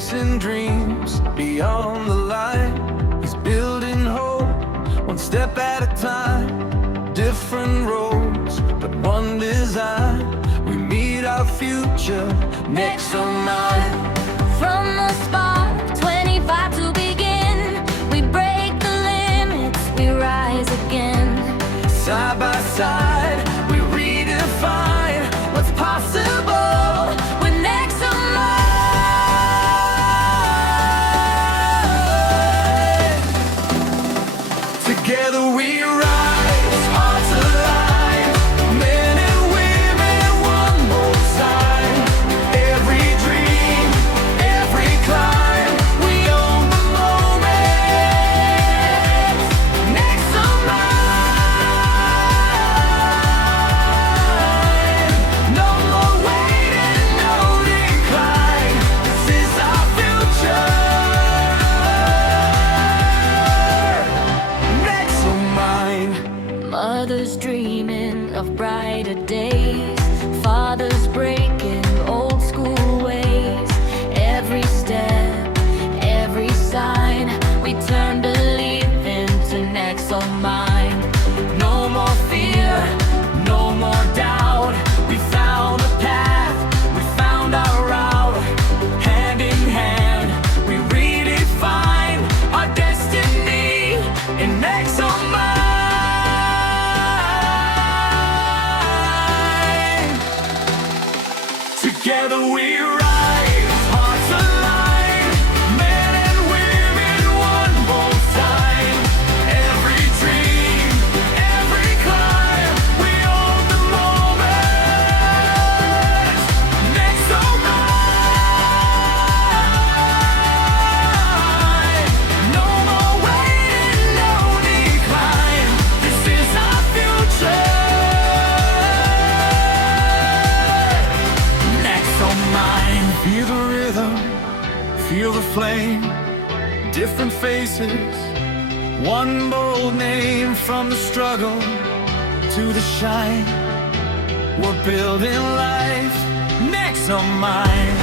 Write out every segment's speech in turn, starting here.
chasing dreams beyond the light. He's building hope, one step at a time. Different roads, but one design. We meet our future, Nexo Mine. From the spark, 25 to begin. We break the limits, we rise again. Side by side, we redefine what's possible with Nexo Mine. Together we rise, hearts alive, men and women one more time. Every dream, every climb, we own the moment. Nexo Mine. No more waiting, no decline. This is our future. Nexo Mine. Mothers dreaming of brighter days, fathers breaking old school ways. Every step, every sign, we turn belief into Nexo Mine. No more fear, no more doubt. We found a path, we found our route. Hand in hand, we redefine our destiny in Nexo Mine. Together we rise, hearts aligned, men and women one more time. Every dream, every climb, we own the moment. Nexo Mine. No more waiting, no decline. This is our future. Nexo Mine. Feel the rhythm, feel the flame. Different faces, one bold name. From the struggle to the shine, we're building life. Nexo Mine.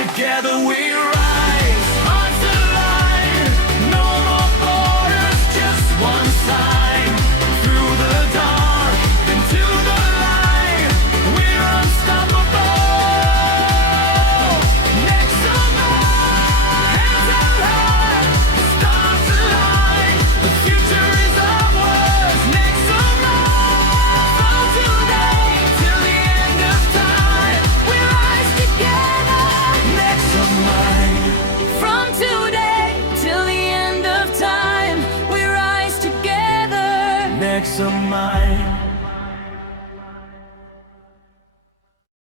Together we rise, hearts aligned. No more borders, just one sign. Through the dark, into the light, we're unstoppable. Nexo Mine, hands out high, stars align. The future is ours. Nexo Mine. From today till the end of time, we rise together. Nexo Mine. From today till the end of time, we rise together. Nexo Mine.